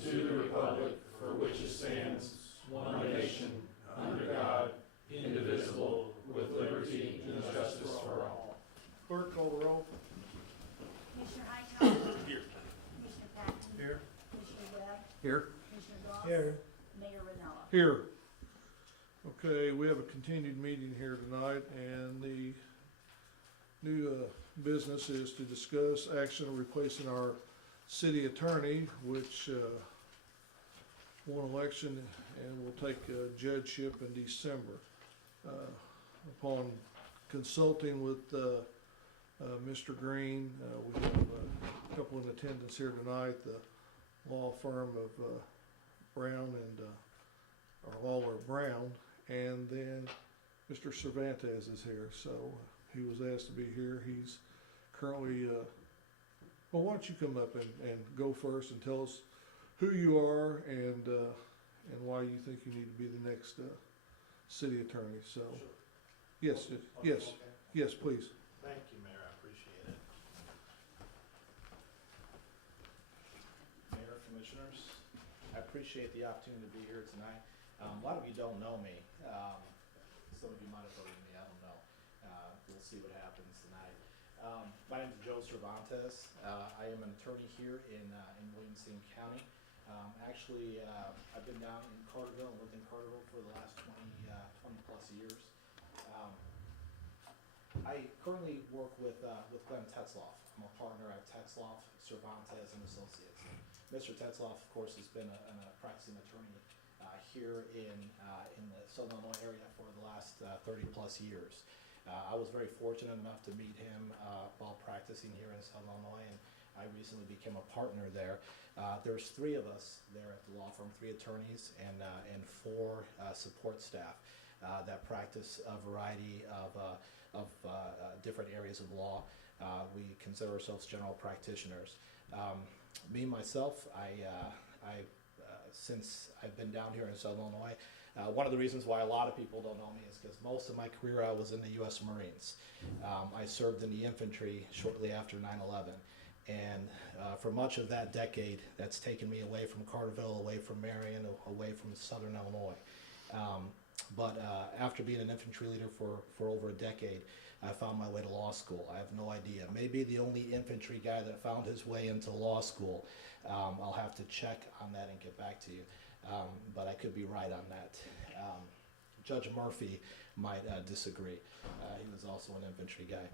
and to the republic for which it stands, one nation, under God, indivisible, with liberty and justice for all. Clerk, call the roll. Commissioner Hightower? Here. Commissioner Patton? Here. Commissioner Webb? Here. Commissioner Goss? Here. Mayor Ranella? Here. Okay, we have a continued meeting here tonight, and the new business is to discuss action of replacing our city attorney, which won election and will take judgeship in December. Upon consulting with Mr. Green, we have a couple in attendance here tonight, the law firm of Brown and or Lawler Brown, and then Mr. Cervantes is here, so he was asked to be here. He's currently, well, why don't you come up and go first and tell us who you are and why you think you need to be the next city attorney. So, yes, yes, yes, please. Thank you, Mayor, I appreciate it. Mayor, Commissioners, I appreciate the opportunity to be here tonight. A lot of you don't know me. Some of you might have heard of me, I don't know. We'll see what happens tonight. My name is Joe Cervantes. I am an attorney here in Williamson County. Actually, I've been down in Carterville and lived in Carterville for the last 20 plus years. I currently work with Glenn Tetzloff. I'm a partner at Tetzloff, Cervantes and Associates. Mr. Tetzloff, of course, has been a practicing attorney here in the Southern Illinois area for the last 30 plus years. I was very fortunate enough to meet him while practicing here in Southern Illinois, and I recently became a partner there. There's 3 of us there at the law firm, 3 attorneys and 4 support staff that practice a variety of different areas of law. We consider ourselves general practitioners. Me, myself, since I've been down here in Southern Illinois, one of the reasons why a lot of people don't know me is because most of my career I was in the U.S. Marines. I served in the infantry shortly after 9/11. And for much of that decade, that's taken me away from Carterville, away from Marion, away from Southern Illinois. But after being an infantry leader for over a decade, I found my way to law school. I have no idea. Maybe the only infantry guy that found his way into law school. I'll have to check on that and get back to you. But I could be right on that. Judge Murphy might disagree. He was also an infantry guy.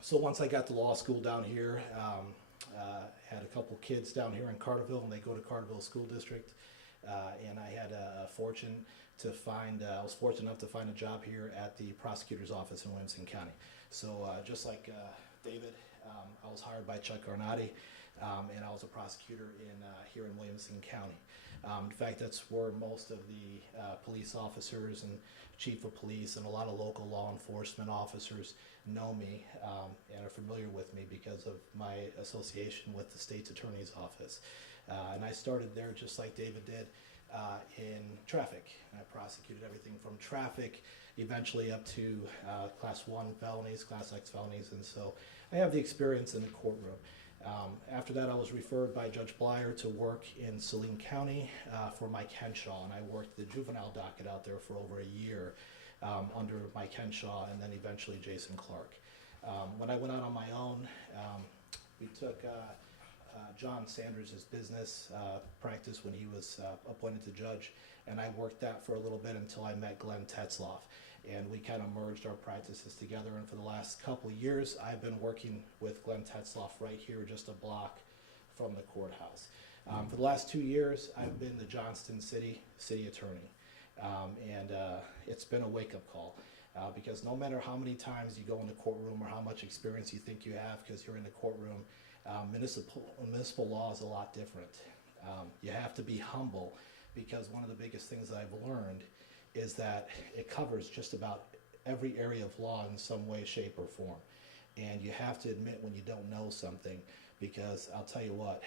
So once I got to law school down here, had a couple kids down here in Carterville, and they go to Carterville School District. And I had a fortune to find, I was fortunate enough to find a job here at the prosecutor's office in Williamson County. So just like David, I was hired by Chuck Garnati, and I was a prosecutor here in Williamson County. In fact, that's where most of the police officers and chief of police and a lot of local law enforcement officers know me and are familiar with me because of my association with the state's attorney's office. And I started there just like David did in traffic. And I prosecuted everything from traffic eventually up to class 1 felonies, class X felonies, and so I have the experience in the courtroom. After that, I was referred by Judge Blyer to work in Saline County for Mike Henshaw, and I worked the juvenile docket out there for over a year under Mike Henshaw and then eventually Jason Clark. When I went out on my own, we took John Sanders' business practice when he was appointed to judge, and I worked that for a little bit until I met Glenn Tetzloff, and we kind of merged our practices together. And for the last couple of years, I've been working with Glenn Tetzloff right here, just a block from the courthouse. For the last 2 years, I've been the Johnston City attorney, and it's been a wake-up call. Because no matter how many times you go in the courtroom or how much experience you think you have because you're in the courtroom, municipal law is a lot different. You have to be humble because one of the biggest things I've learned is that it covers just about every area of law in some way, shape, or form. And you have to admit when you don't know something, because I'll tell you what,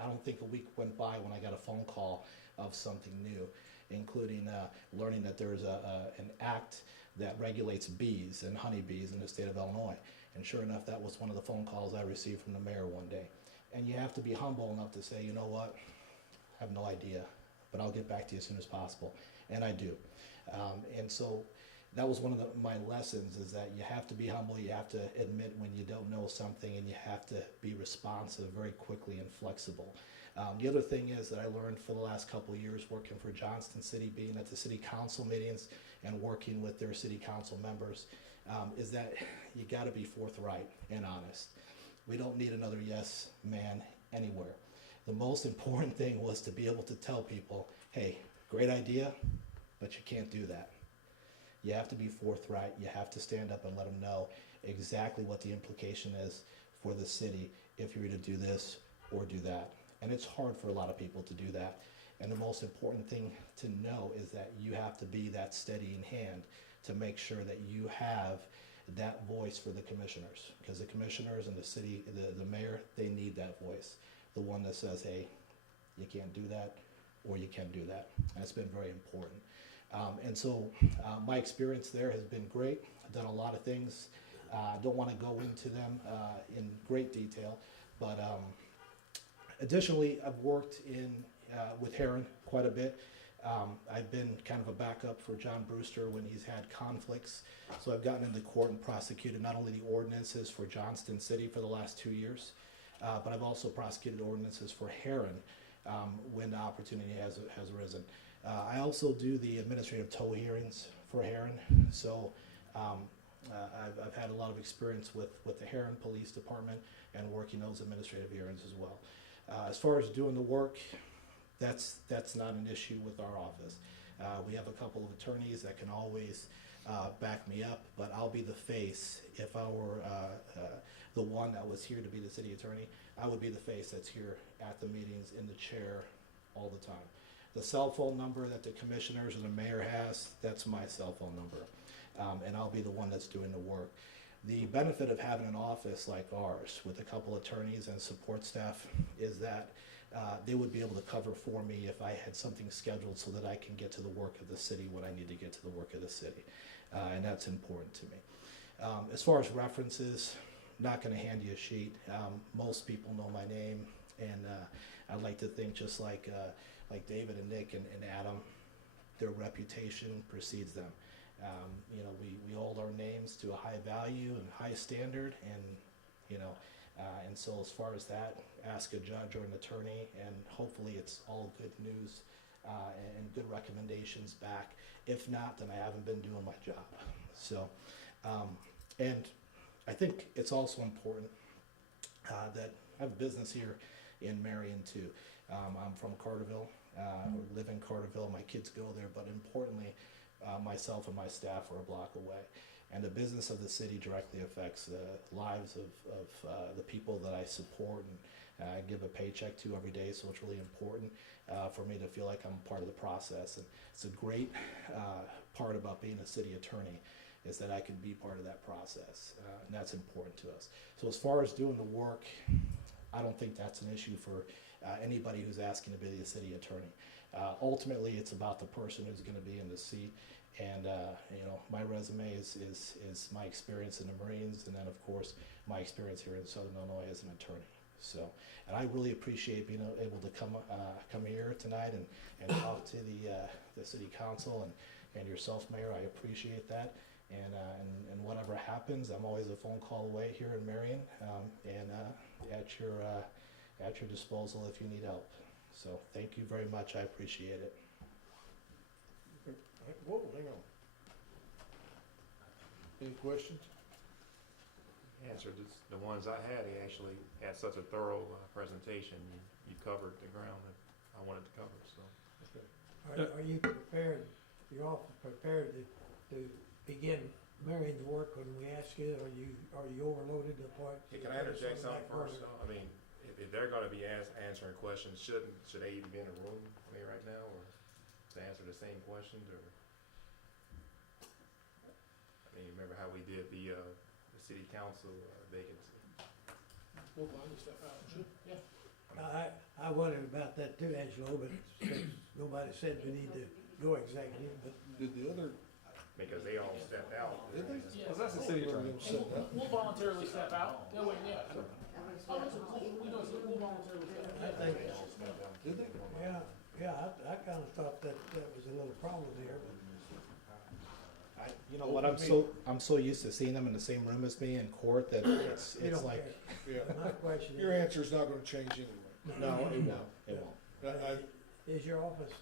I don't think a week went by when I got a phone call of something new, including learning that there's an act that regulates bees and honeybees in the state of Illinois. And sure enough, that was one of the phone calls I received from the mayor one day. And you have to be humble enough to say, you know what, I have no idea, but I'll get back to you as soon as possible. And I do. And so that was one of my lessons, is that you have to be humble, you have to admit when you don't know something, and you have to be responsive very quickly and flexible. The other thing is that I learned for the last couple of years working for Johnston City, being at the city council meetings and working with their city council members, is that you gotta be forthright and honest. We don't need another yes man anywhere. The most important thing was to be able to tell people, hey, great idea, but you can't do that. You have to be forthright. You have to stand up and let them know exactly what the implication is for the city if you're to do this or do that. And it's hard for a lot of people to do that. And the most important thing to know is that you have to be that steadying hand to make sure that you have that voice for the commissioners, because the commissioners and the city, the mayor, they need that voice, the one that says, hey, you can't do that, or you can do that. And it's been very important. And so my experience there has been great. I've done a lot of things. I don't want to go into them in great detail, but additionally, I've worked with Heron quite a bit. I've been kind of a backup for John Brewster when he's had conflicts. So I've gotten into court and prosecuted not only the ordinances for Johnston City for the last 2 years, but I've also prosecuted ordinances for Heron when the opportunity has arisen. I also do the administrative tow hearings for Heron. So I've had a lot of experience with the Heron Police Department and working those administrative hearings as well. As far as doing the work, that's not an issue with our office. We have a couple of attorneys that can always back me up, but I'll be the face. If I were the one that was here to be the city attorney, I would be the face that's here at the meetings in the chair all the time. The cell phone number that the commissioners and the mayor has, that's my cell phone number, and I'll be the one that's doing the work. The benefit of having an office like ours with a couple attorneys and support staff is that they would be able to cover for me if I had something scheduled so that I can get to the work of the city when I need to get to the work of the city. And that's important to me. As far as references, not going to hand you a sheet. Most people know my name, and I'd like to think just like David and Nick and Adam, their reputation precedes them. You know, we hold our names to a high value and high standard, and you know, and so as far as that, ask a judge or an attorney, and hopefully it's all good news and good recommendations back. If not, then I haven't been doing my job. So, and I think it's also important that I have a business here in Marion too. I'm from Carterville, live in Carterville. My kids go there, but importantly, myself and my staff are a block away. And the business of the city directly affects the lives of the people that I support and give a paycheck to every day. So it's really important for me to feel like I'm part of the process. And it's a great part about being a city attorney, is that I can be part of that process. And that's important to us. So as far as doing the work, I don't think that's an issue for anybody who's asking to be the city attorney. Ultimately, it's about the person who's going to be in the seat. And you know, my resume is my experience in the Marines, and then of course my experience here in Southern Illinois as an attorney. So, and I really appreciate being able to come here tonight and talk to the city council and yourself, Mayor. I appreciate that. And whatever happens, I'm always a phone call away here in Marion, and at your disposal if you need help. So thank you very much. I appreciate it. Whoa, hang on. Any questions? Answered the ones I had. He actually had such a thorough presentation. You covered the ground that I wanted to cover. So, Are you prepared, your office prepared to begin Marion's work when we ask you? Are you overloaded to the point? hey, can I interject something first? Though? I mean, if they're going to be answering questions, should they even be in a room right now, or to answer the same questions, or? I mean, remember how we did the city council vacancy? Well, I just step out. Sure. Yeah. I wondered about that too, Angelo, but nobody said we need to go executive, but. Did the other? Because they all stepped out. Did they? Yeah. Well, that's the city attorney. We'll voluntarily step out. No, wait, yeah. Oh, we don't, we'll I think, Did they? yeah, I kinda thought that was a little problem here, but You know what, I'm so used to seeing them in the same room as me in court that you it's don't like, care. Yeah. My question Your is, answer's not gonna change anyway. no, it won't. is your office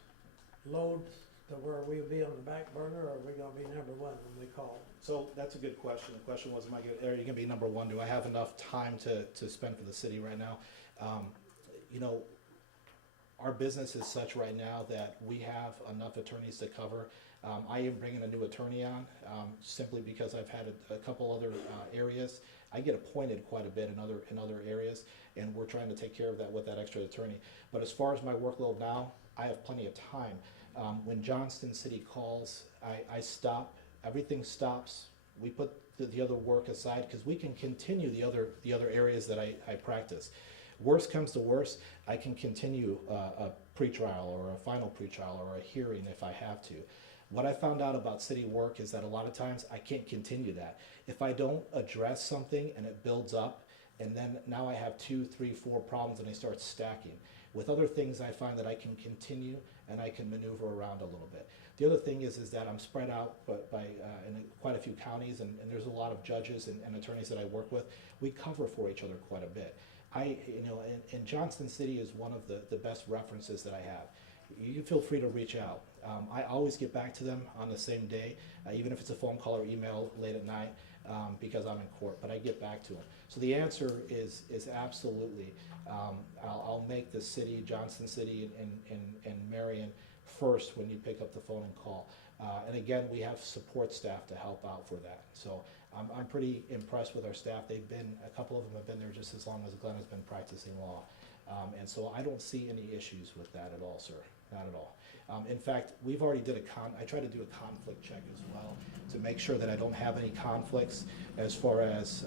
load to where we'll be on the back burner, or are we gonna be number one when we call? So that's a good question. The question was, are you gonna be number one? Do I have enough time to spend for the city right now? You know, our business is such right now that we have enough attorneys to cover. I am bringing a new attorney on, simply because I've had a couple other areas. I get appointed quite a bit in other areas, and we're trying to take care of that with that extra attorney. But as far as my workload now, I have plenty of time. When Johnston City calls, I stop. Everything stops. We put the other work aside because we can continue the other areas that I practice. Worst comes to worst, I can continue a pretrial or a final pretrial or a hearing if I have to. What I found out about city work is that a lot of times I can't continue that. If I don't address something and it builds up, and then now I have 2, 3, 4 problems and they start stacking. With other things, I find that I can continue and I can maneuver around a little bit. The other thing is that I'm spread out in quite a few counties, and there's a lot of judges and attorneys that I work with. We cover for each other quite a bit. And Johnston City is one of the best references that I have. You feel free to reach out. I always get back to them on the same day, even if it's a phone call or email late at night, because I'm in court, but I get back to them. So the answer is absolutely, I'll make the city, Johnston City and Marion first when you pick up the phone and call. And again, we have support staff to help out for that. So I'm pretty impressed with our staff. A couple of them have been there just as long as Glenn has been practicing law. And so I don't see any issues with that at all, sir, not at all. In fact, we've already I try to do a conflict check as well to make sure that I don't have any conflicts as far as,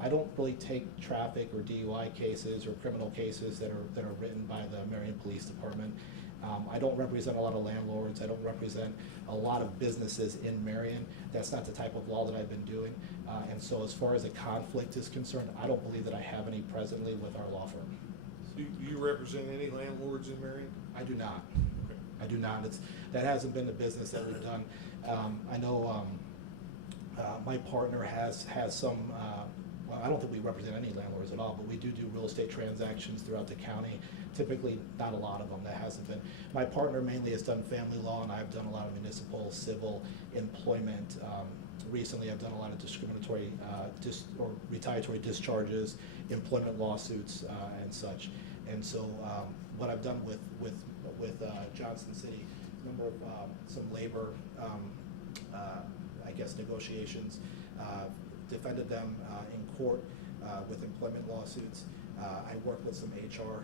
I don't really take traffic or DUI cases or criminal cases that are written by the Marion Police Department. I don't represent a lot of landlords. I don't represent a lot of businesses in Marion. That's not the type of law that I've been doing. And so as far as a conflict is concerned, I don't believe that I have any presently with our law firm. Do you represent any landlords in Marion? I do not. Okay. I do not. That hasn't been the business that we've done. I know my partner has some, well, I don't think we represent any landlords at all, but we do real estate transactions throughout the county. Typically, not a lot of them. That hasn't been. My partner mainly has done family law, and I've done a lot of municipal, civil, employment. Recently, I've done a lot of discriminatory or retaliatory discharges, employment lawsuits, and such. And so, what I've done with Johnston City, a number of some labor, I guess, negotiations, defended them in court with employment lawsuits. I work with some HR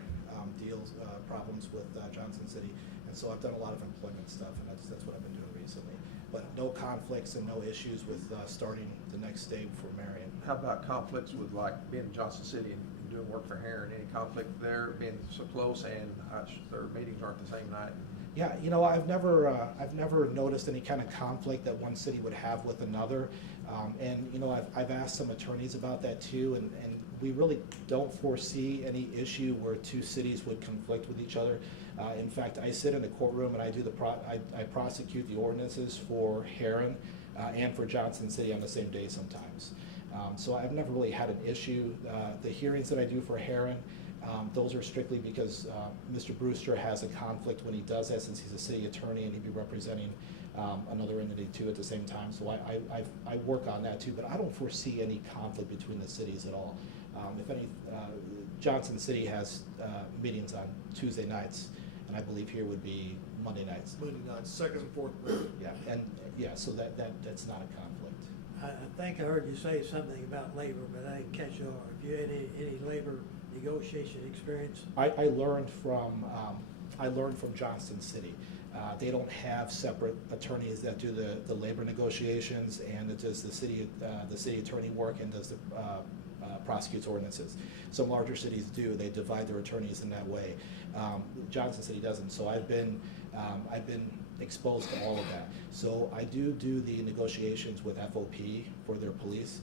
deals, problems with Johnston City, and so I've done a lot of employment stuff, and that's what I've been doing recently. But no conflicts and no issues with starting the next day for Marion. How about conflicts with like being in Johnson City and doing work for Heron? Any conflict there, being so close and their meetings aren't the same night? Yeah, I've never noticed any kind of conflict that one city would have with another, and I've asked some attorneys about that too, and we really don't foresee any issue where two cities would conflict with each other. In fact, I sit in the courtroom and I prosecute the ordinances for Heron and for Johnston City on the same day sometimes. So I've never really had an issue. The hearings that I do for Heron, those are strictly because Mr. Brewster has a conflict when he does that, since he's a city attorney and he'd be representing another entity too at the same time. So I work on that too, but I don't foresee any conflict between the cities at all. If any, Johnson City has meetings on Tuesday nights, and I believe here would be Monday nights. Monday nights, second and fourth Monday. Yeah, so that's not a conflict. I think I heard you say something about labor, but I didn't catch it all. Have you had any labor negotiation experience? I learned from Johnston City. They don't have separate attorneys that do the labor negotiations, and it does the city attorney work and does the prosecutes ordinances. Some larger cities do. They divide their attorneys in that way. Johnson City doesn't. So I've been exposed to all of that. So I do the negotiations with FOP for their police.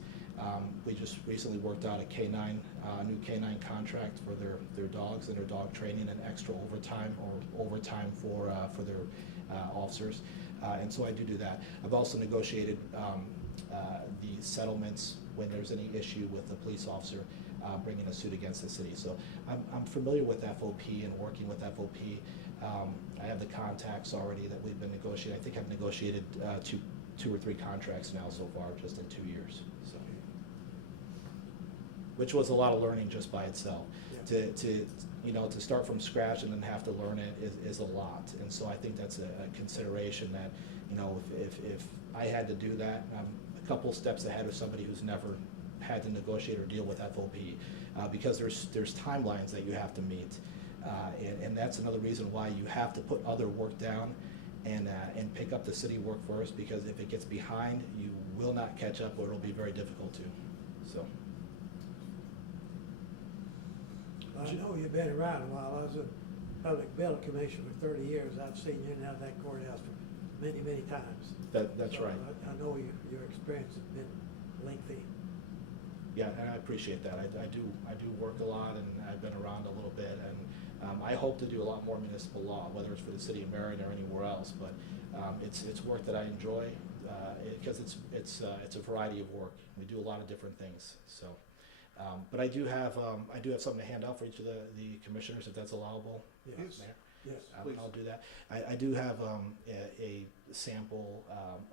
We just recently worked out a new K-9 contract for their dogs and their dog training and extra overtime for their officers. And so I do that. I've also negotiated the settlements when there's any issue with the police officer bringing a suit against the city. So I'm familiar with FOP and working with FOP. I have the contacts already that we've been negotiating. I think I've negotiated two or three contracts now so far, just in 2 years. So, which was a lot of learning just by itself. Yeah. To start from scratch and then have to learn it is a lot. And so I think that's a consideration that, if I had to do that, I'm a couple steps ahead of somebody who's never had to negotiate or deal with FOP, because there's timelines that you have to meet, and that's another reason why you have to put other work down and pick up the city work first, because if it gets behind, you will not catch up, or it'll be very difficult to. So. I know you've been around a while. I was a public building commissioner for 30 years. I've seen you in and out of that courthouse many, many times. That's So right. I know your experience has been lengthy. Yeah, and I appreciate that. I do work a lot, and I've been around a little bit, and I hope to do a lot more municipal law, whether it's for the City of Marion or anywhere else. But it's work that I enjoy, because it's a variety of work. We do a lot of different things. So, but I do have something to hand out for each of the commissioners, if that's allowable. Yes. Mayor? Yes. I'll do that. I do have a sample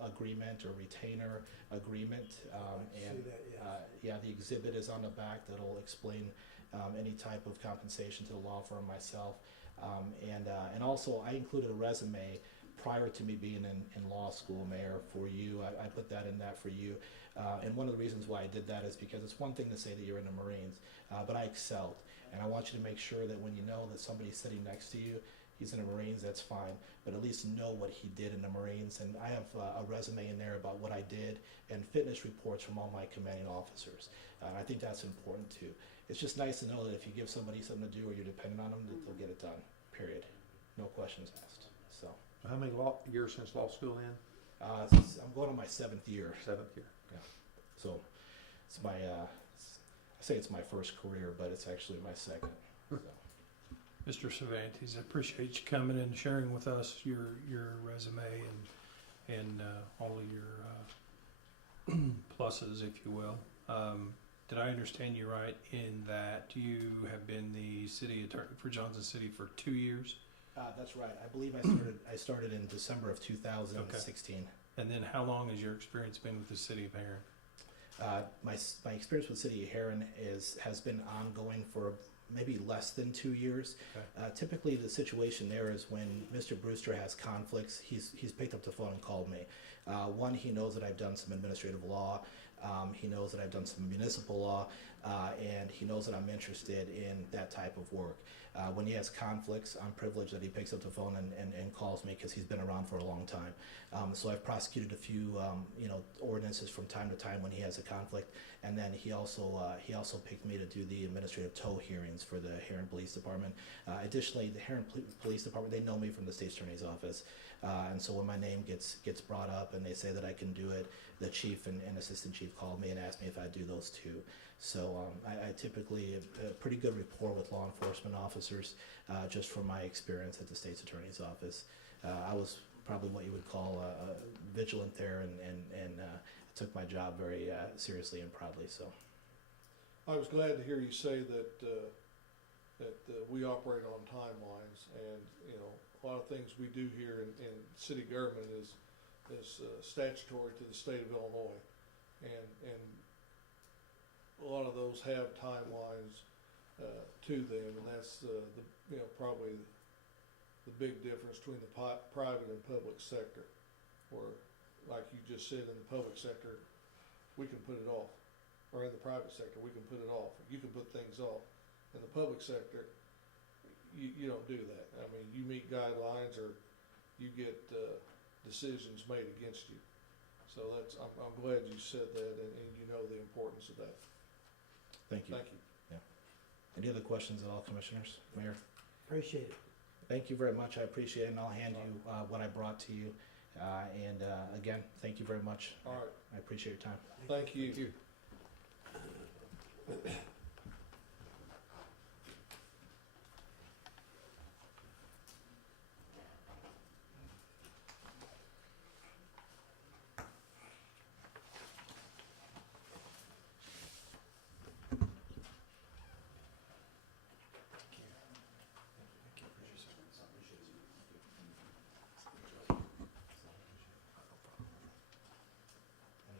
agreement or retainer agreement, and See that, yes. the exhibit is on the back that'll explain any type of compensation to the law firm, myself, and also I included a resume prior to me being in law school, Mayor, for you. I put that in that for you, and one of the reasons why I did that is because it's one thing to say that you're in the Marines, but I excelled, and I want you to make sure that when you know that somebody's sitting next to you, he's in the Marines, that's fine, but at least know what he did in the Marines. And I have a resume in there about what I did and fitness reports from all my commanding officers. I think that's important too. It's just nice to know that if you give somebody something to do or you're dependent on them, that they'll get it done, period. No questions asked. So How many years since law school then? I'm going on my 7th year. 7th year. So it's my, I say it's my first career, but it's actually my second. So. Mr. Cervantes, I appreciate you coming and sharing with us your resume and all of your pluses, if you will. Did I understand you right in that you have been the city attorney for Johnson City for 2 years? That's right. I believe I started in December of 2016. Okay. And then how long has your experience been with the city of Heron? My experience with the city of Heron has been ongoing for maybe less than 2 years. Okay. Typically, the situation there is when Mr. Brewster has conflicts, he's picked up the phone and called me. One, he knows that I've done some administrative law. He knows that I've done some municipal law, and he knows that I'm interested in that type of work. When he has conflicts, I'm privileged that he picks up the phone and calls me, because he's been around for a long time. So I've prosecuted a few ordinances from time to time when he has a conflict, and then he also picked me to do the administrative tow hearings for the Heron Police Department. Additionally, the Heron Police Department, they know me from the State's Attorney's Office, and so when my name gets brought up and they say that I can do it, the chief and assistant chief called me and asked me if I'd do those too. So I typically have a pretty good rapport with law enforcement officers, just from my experience at the State's Attorney's Office. I was probably what you would call vigilant there, and took my job very seriously and proudly. So I was glad to hear you say that we operate on timelines, and a lot of things we do here in city government is statutory to the state of Illinois, and a lot of those have timelines to them, and that's probably the big difference between the private and public sector, where, like you just said, in the public sector we can put it off, or in the private sector we can put it off. You can put things off. In the public sector, you don't do that. I mean, you meet guidelines, or you get decisions made against you. So I'm glad you said that, and you know the importance of that. thank you. Thank you. Any other questions at all, commissioners? Mayor? Appreciate it. Thank you very much. I appreciate it, and I'll hand you what I brought to you. And again, thank you very much. All right. I appreciate your time. Thank you. And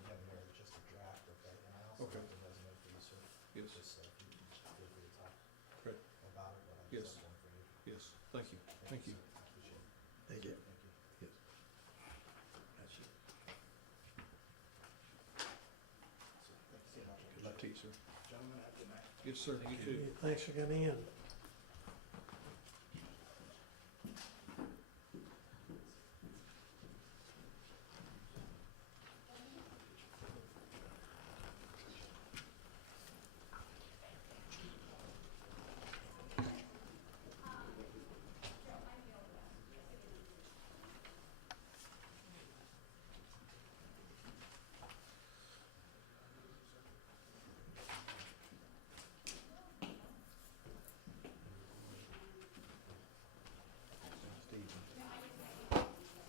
again, here is just a draft of that, and I also Okay. have the resume for you, sir. Yes. Just so if you can feel free to talk Great. about it, but I Yes. just have one for you. Yes, thank you, thank you. sir. I appreciate it. Thank you. Thank you. That's it. So, thank you so much. Good luck to you, sir. Gentlemen, have a good night. Yes, sir, you too. Thanks for coming in.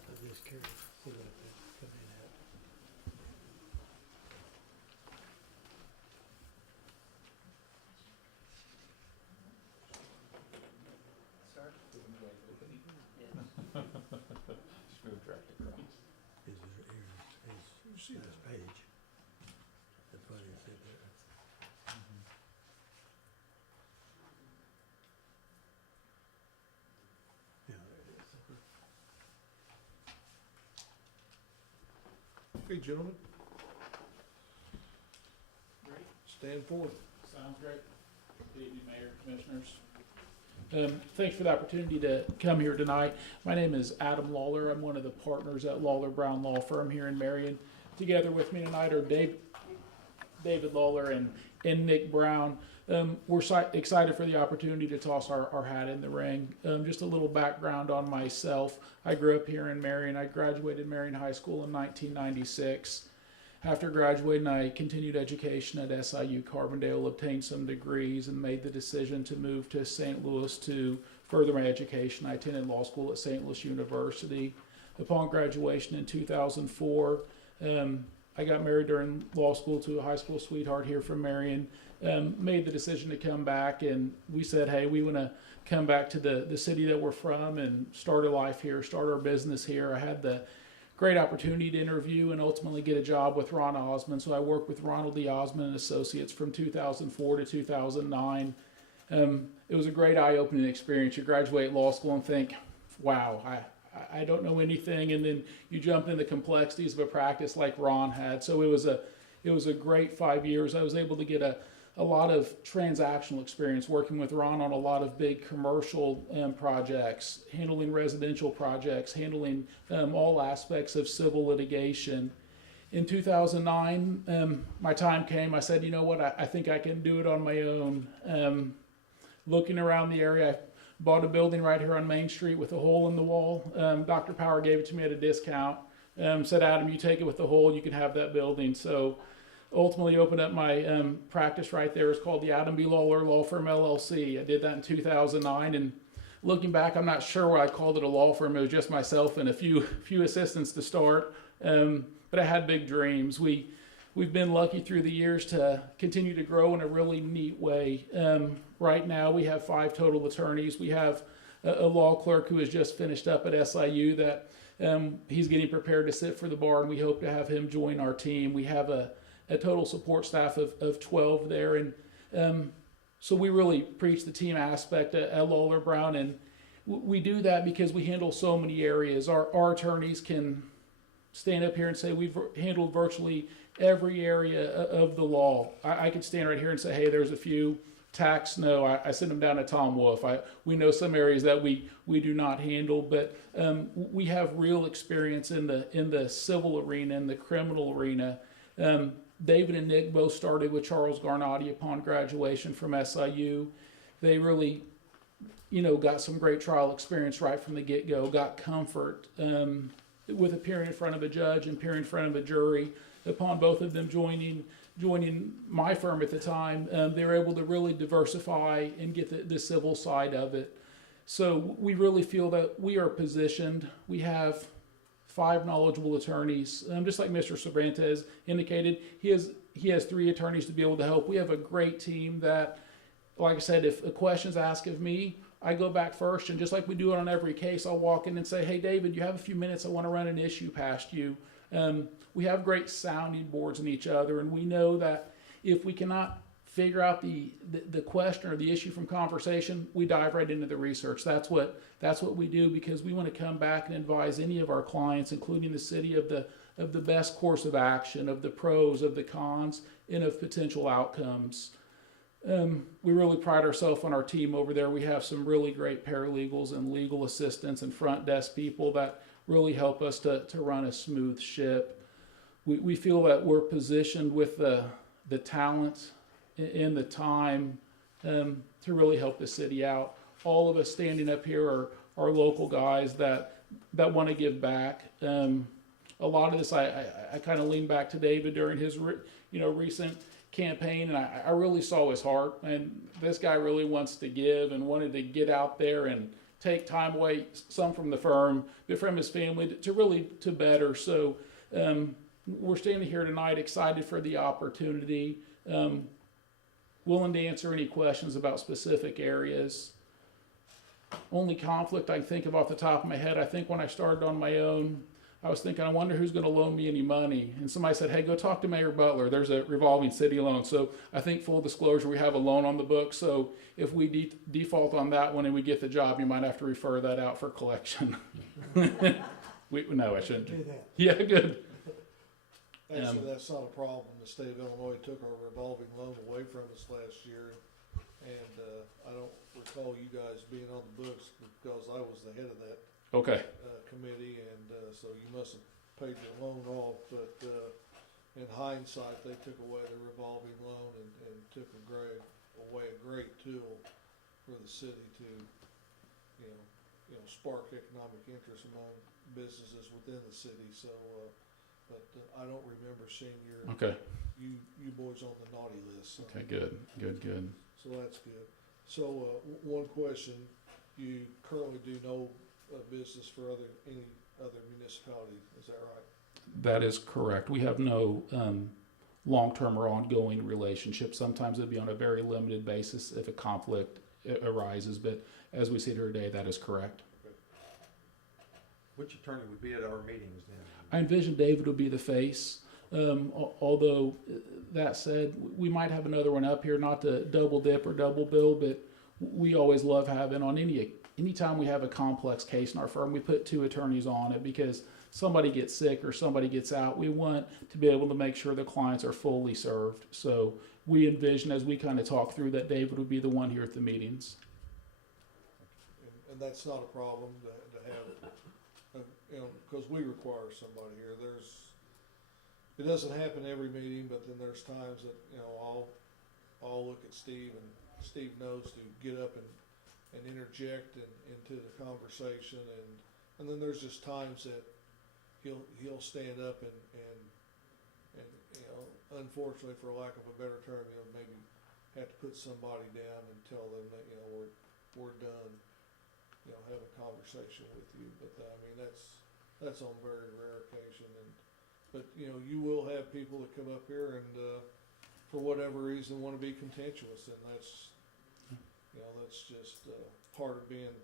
I'm just curious, see what they come in at. His last page. That's what he said there. Yeah, there it is. Okay, gentlemen, Great. stand forward. Sounds great. Good evening, Mayor, Commissioners. Thanks for the opportunity to come here tonight. My name is Adam Lawler. I'm one of the partners at Lawler Brown Law Firm here in Marion. Together with me tonight are David Lawler and Nick Brown. We're excited for the opportunity to toss our hat in the ring. Just a little background on myself. I grew up here in Marion. I graduated Marion High School in 1996. After graduating, I continued education at SIU Carbondale, obtained some degrees, and made the decision to move to St. Louis to further my education. I attended law school at St. Louis University. Upon graduation in 2004, I got married during law school to a high school sweetheart here from Marion. Made the decision to come back, and we said, hey, we want to come back to the city that we're from and start a life here, start our business here. I had the great opportunity to interview and ultimately get a job with Ron Osmond. So I worked with Ronald D. Osmond and Associates from 2004 to 2009. It was a great eye-opening experience. You graduate law school and think, wow, I don't know anything. And then you jump into the complexities of a practice like Ron had. So it was a great 5 years. I was able to get a lot of transactional experience working with Ron on a lot of big commercial projects, handling residential projects, handling all aspects of civil litigation. In 2009, my time came. I said, you know what, I think I can do it on my own. Looking around the area, I bought a building right here on Main Street with a hole in the wall. Dr. Power gave it to me at a discount. Said, Adam, you take it with the hole, you can have that building. So ultimately opened up my practice right there. It's called the Adam B. Lawler Law Firm LLC. I did that in 2009, and looking back, I'm not sure why I called it a law firm. It was just myself and a few assistants to start, but I had big dreams. We've been lucky through the years to continue to grow in a really neat way. Right now, we have 5 total attorneys. We have a law clerk who has just finished up at SIU that he's getting prepared to sit for the bar, and we hope to have him join our team. We have a total support staff of 12 there. And so we really preach the team aspect at Lawler Brown. And we do that because we handle so many areas. Our attorneys can stand up here and say we've handled virtually every area of the law. I could stand right here and say, hey, there's a few. Tax, no, I send them down to Tom Wolf. We know some areas that we do not handle, but we have real experience in the civil arena and the criminal arena. David and Nick both started with Charles Garnotti upon graduation from SIU. They really, got some great trial experience right from the get-go, got comfort with appearing in front of a judge and appearing in front of a jury. upon both of them joining my firm at the time, they were able to really diversify and get the civil side of it. So we really feel that we are positioned. We have 5 knowledgeable attorneys, just like Mr. Cervantes indicated. He has 3 attorneys to be able to help. We have a great team that, like I said, if a question's asked of me, I go back first, and just like we do it on every case, I'll walk in and say, hey, David, you have a few minutes, I want to run an issue past you. We have great sounding boards in each other, and we know that if we cannot figure out the question or the issue from conversation, we dive right into the research. That's what we do, because we want to come back and advise any of our clients, including the city, of the best course of action, of the pros, of the cons, and of potential outcomes. We really pride ourselves on our team over there. We have some really great paralegals and legal assistants and front desk people that really help us to run a smooth ship. We feel that we're positioned with the talent and the time to really help the city out. All of us standing up here are local guys that want to give back. A lot of this, I kind of lean back to David during his recent campaign, and I really saw his heart, and this guy really wants to give and wanted to get out there and take time away, some from the firm, but from his family, to really to better. So we're standing here tonight excited for the opportunity, willing to answer any questions about specific areas. Only conflict I can think of off the top of my head, I think when I started on my own, I was thinking, I wonder who's going to loan me any money. And somebody said, hey, go talk to Mayor Butler. There's a revolving city loan. So I think, full disclosure, we have a loan on the books. So if we default on that one and we get the job, you might have to refer that out for collection. No, I shouldn't. Do that. Yeah, good. Actually, that's not a problem. The state of Illinois took our revolving loan away from us last year, and I don't recall you guys being on the books because I was the head of that Okay. committee, and so you must have paid your loan off. But in hindsight, they took away the revolving loan and took away a great tool for the city to, spark economic interest among businesses within the city. So, but I don't remember seeing you boys on the naughty list. So. Okay, good. So that's good. So one question: you currently do no business for any other municipality, is that right? That is correct. We have no long-term or ongoing relationship. Sometimes it'd be on a very limited basis if a conflict arises, but as we see here today, that is correct. Which attorney would be at our meetings then? I envision David would be the face. Although that said, we might have another one up here, not to double dip or double bill, but we always love having on anytime we have a complex case in our firm, we put 2 attorneys on it, because somebody gets sick or somebody gets out. We want to be able to make sure the clients are fully served. So we envision, as we kind of talk through, that David would be the one here at the meetings. And that's not a problem to have, because we require somebody here. It doesn't happen every meeting, but then there's times that, I'll look at Steve, and Steve knows to get up and interject into the conversation, and then there's just times that he'll stand up and unfortunately, for lack of a better term, maybe have to put somebody down and tell them that we're done, have a conversation with you. But I mean, that's on very rare occasion, but you will have people that come up here and for whatever reason want to be contentious, and that's just part of being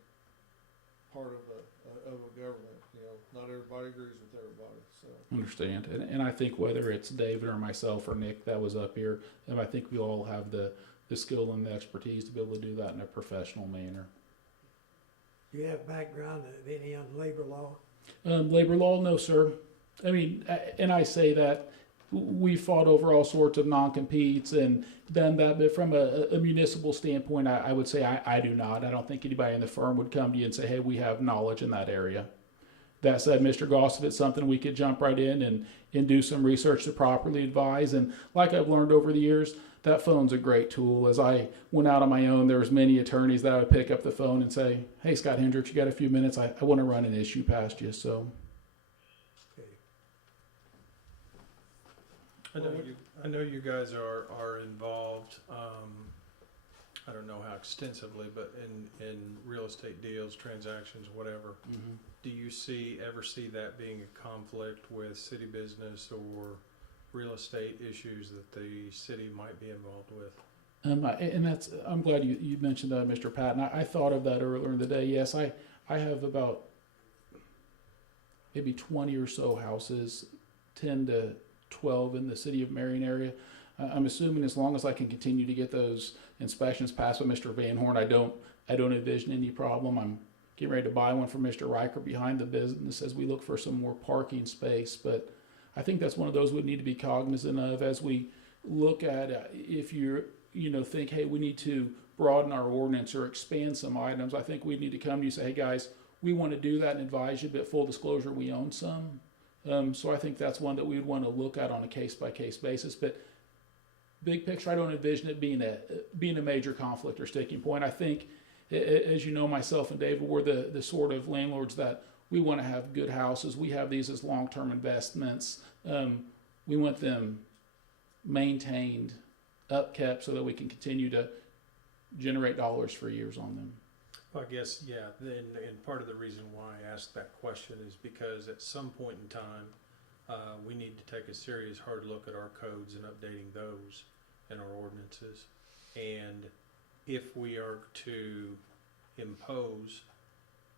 part of a government. Not everybody agrees with everybody. So Understand, and I think whether it's David or myself or Nick that was up here, I think we all have the skill and the expertise to be able to do that in a professional manner. Do you have background of any on labor law? Labor law, no, sir. I mean, and I say that we fought over all sorts of non-competes and done that, but from a municipal standpoint, I would say I do not. I don't think anybody in the firm would come to you and say, hey, we have knowledge in that area. That said, Mr. Goss, if it's something we could jump right in and do some research to properly advise. And like I've learned over the years, that phone's a great tool. As I went out on my own, there was many attorneys that I would pick up the phone and say, hey, Scott Hendricks, you got a few minutes? I want to run an issue past you. So. Okay. I know you guys are involved, I don't know how extensively, but in real estate deals, transactions, whatever. Do you ever see that being a conflict with city business or real estate issues that the city might be involved with? I'm glad you mentioned that, Mr. Patton. I thought of that earlier in the day. Yes, I have about maybe 20 or so houses, 10 to 12 in the City of Marion area. I'm assuming as long as I can continue to get those inspections passed by Mr. Van Horn, I don't envision any problem. I'm getting ready to buy one for Mr. Riker behind the business as we look for some more parking space. But I think that's one of those we need to be cognizant of as we look at if you think, hey, we need to broaden our ordinance or expand some items. I think we need to come to you and say, hey guys, we want to do that and advise you, but full disclosure, we own some. So I think that's one that we would want to look at on a case-by-case basis. But big picture, I don't envision it being a major conflict or sticking point. I think, as you know, myself and David, we're the sort of landlords that we want to have good houses. We have these as long-term investments. We want them maintained, upkept, so that we can continue to generate dollars for years on them. I guess, yeah, and part of the reason why I asked that question is because at some point in time, we need to take a serious hard look at our codes and updating those and our ordinances. And if we are to impose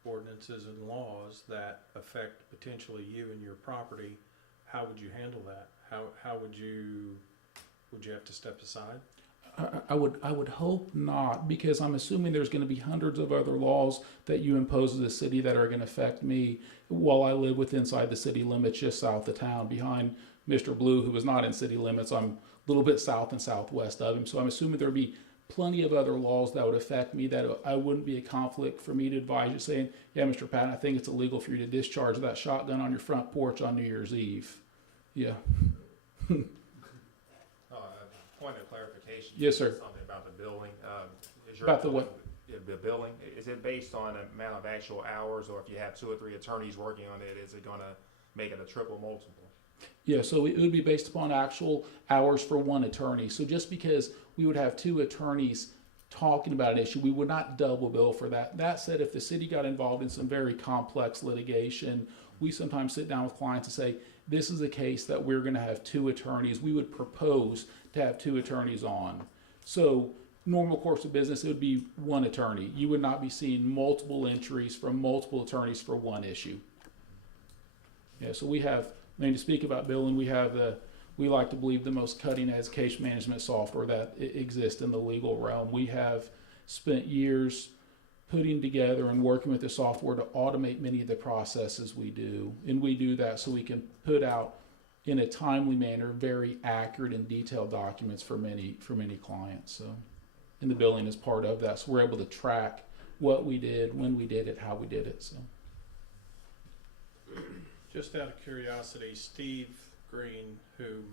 ordinances and laws that affect potentially you and your property, how would you handle that? How would you have to step aside? I would hope not, because I'm assuming there's going to be hundreds of other laws that you impose as a city that are going to affect me while I live inside the city limits just south of town behind Mr. Blue, who is not in city limits. I'm a little bit south and southwest of him. So I'm assuming there'll be plenty of other laws that would affect me, that I wouldn't be a conflict for me to advise you saying, yeah, Mr. Patton, I think it's illegal for you to discharge that shotgun on your front porch on New Year's Eve. Yeah. Point of clarification. Yes, sir. Something about the billing. Is your About the what? The billing, is it based on the amount of actual hours, or if you have 2 or 3 attorneys working on it, is it going to make it a triple multiple? Yeah, so it would be based upon actual hours for one attorney. So just because we would have 2 attorneys talking about an issue, we would not double bill for that. That said, if the city got involved in some very complex litigation, we sometimes sit down with clients and say, this is a case that we're going to have 2 attorneys. We would propose to have 2 attorneys on. So normal course of business, it would be 1 attorney. You would not be seeing multiple entries from multiple attorneys for one issue. Yeah, so we have, to speak about billing, we like to believe the most cutting edge case management software that exists in the legal realm. We have spent years putting together and working with the software to automate many of the processes we do. And we do that so we can put out in a timely manner very accurate and detailed documents for many clients. So, and the billing is part of that. So we're able to track what we did, when we did it, how we did it. So, Just out of curiosity, Steve Green, who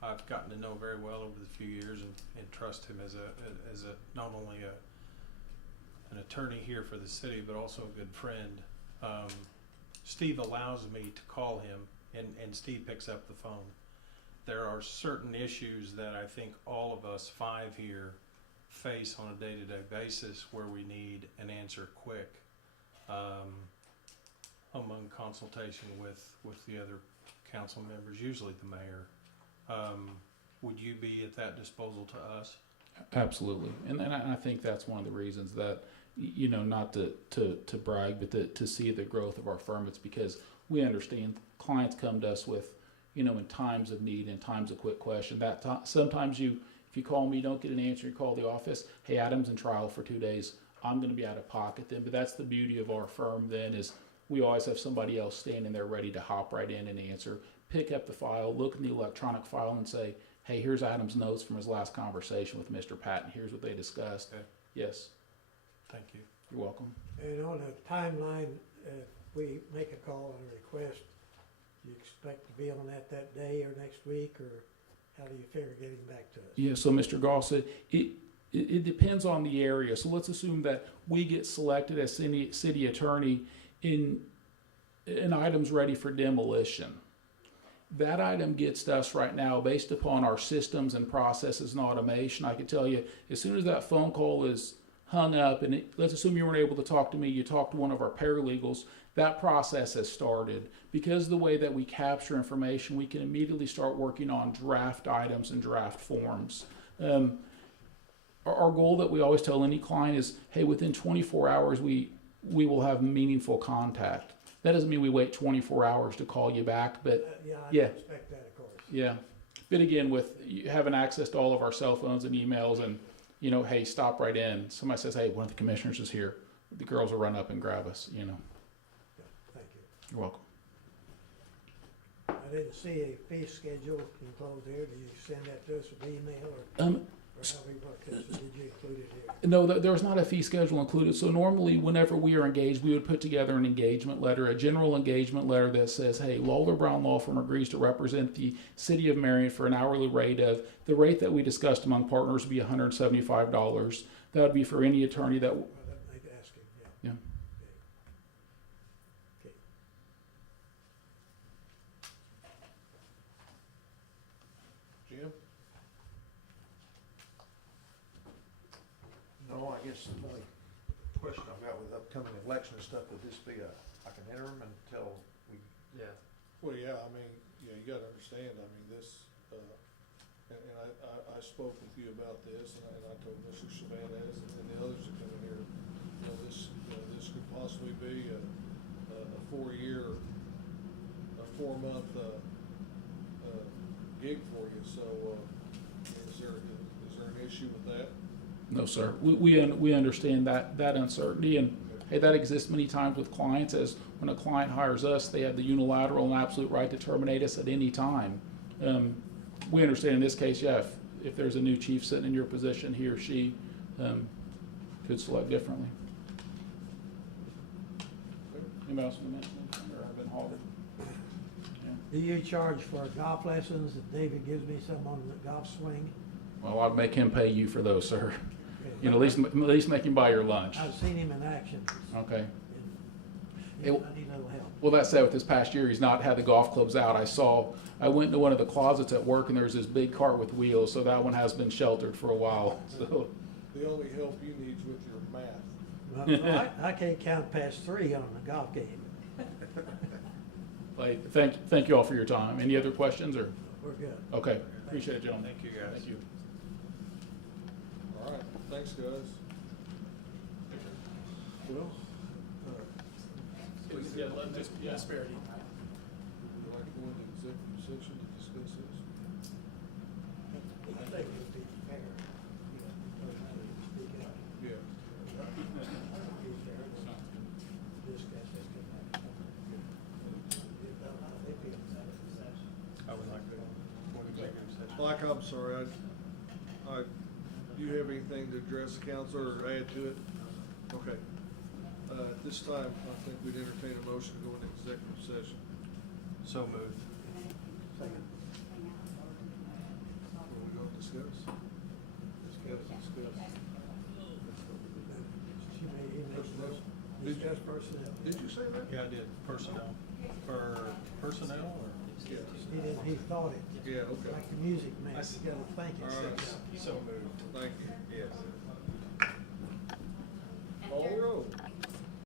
I've gotten to know very well over the few years and trust him as a not only an attorney here for the city, but also a good friend. Steve allows me to call him, and Steve picks up the phone. There are certain issues that I think all of us 5 here face on a day-to-day basis where we need an answer quick, among consultation with the other council members, usually the mayor. Would you be at that disposal to us? absolutely. And I think that's one of the reasons that, not to brag, but to see the growth of our firm. It's because we understand clients come to us with, in times of need and times of quick question. Sometimes if you call me, you don't get an answer, you call the office, hey, Adam's in trial for 2 days, I'm going to be out of pocket then. But that's the beauty of our firm then, is we always have somebody else standing there ready to hop right in and answer, pick up the file, look in the electronic file and say, hey, here's Adam's notes from his last conversation with Mr. Patton. Here's what they discussed. Okay. Yes. Thank you. You're welcome. And on a timeline, if we make a call and a request, do you expect to be on that day or next week, or how do you figure getting back to us? Yeah, so Mr. Goss said, it depends on the area. So let's assume that we get selected as city attorney in an item's ready for demolition. That item gets to us right now based upon our systems and processes and automation. I can tell you, as soon as that phone call is hung up, and let's assume you weren't able to talk to me, you talked to one of our paralegals, that process has started. Because of the way that we capture information, we can immediately start working on draft items and draft forms. Our goal that we always tell any client is, hey, within 24 hours, we will have meaningful contact. That doesn't mean we wait 24 hours to call you back, but Yeah, I Yeah. expect that, of course. yeah. But again, with having access to all of our cell phones and emails and, hey, stop right in. Somebody says, hey, one of the commissioners is here. The girls will run up and grab us, Yeah, thank you. You're welcome. I didn't see a fee schedule enclosed here. Did you send that to us with email or however you work this? Or did you include it here? No, there was not a fee schedule included. So normally, whenever we are engaged, we would put together an engagement letter, a general engagement letter that says, hey, Lawler Brown Law Firm agrees to represent the City of Marion for an hourly rate of, the rate that we discussed among partners would be $175. That would be for any attorney that, Well, that might ask him, yeah. Yeah. Okay. Jim? No, I guess the only question I've got with upcoming election and stuff, would this be like an interim until we? Yeah. Well, yeah, I mean, yeah, you gotta understand, I mean, this, and I spoke with you about this, and I told Mr. Savanez and the others that come in here, this could possibly be a 4-month, gig for you, so, is there an issue with that? no, sir. We understand that uncertainty, and hey, that exists many times with clients, as when a client hires us, they have the unilateral and absolute right to terminate us at any time. We understand in this case, yeah, if there's a new chief sitting in your position, he or she could select differently. Anybody else want to mention anything, or I've been hollered? Do you charge for golf lessons? If David gives me some on the golf swing? Well, I'd make him pay you for those, sir. Okay. At least make him buy your lunch. I've seen him in action. Okay. I need a little help. Well, that said, with this past year, he's not had the golf clubs out. I went into one of the closets at work, and there was this big cart with wheels, so that one has been sheltered for a while. So, The only help you need is with your math. Well, I can't count past 3 on the golf game. thank you all for your time. Any other questions, or? We're good. Okay, appreciate it, gentlemen. Thank you, guys. Thank you. All right, thanks, guys. Well, would you like to go into executive session to discuss this? I think it would be fair. Yeah. I would like to go to executive session. Mike, I'm sorry, do you have anything to address the council or add to it? Okay. At this time, I think we'd entertain a motion to go into executive session. So moved. What are we going to discuss? Discuss. Discuss personnel. Did you say that? Yeah, I did. Personnel. For personnel, or? Yeah. He thought it, Yeah, okay. like the music man, you gotta think it. All right. So moved. Thank you. Yes. Call the roll.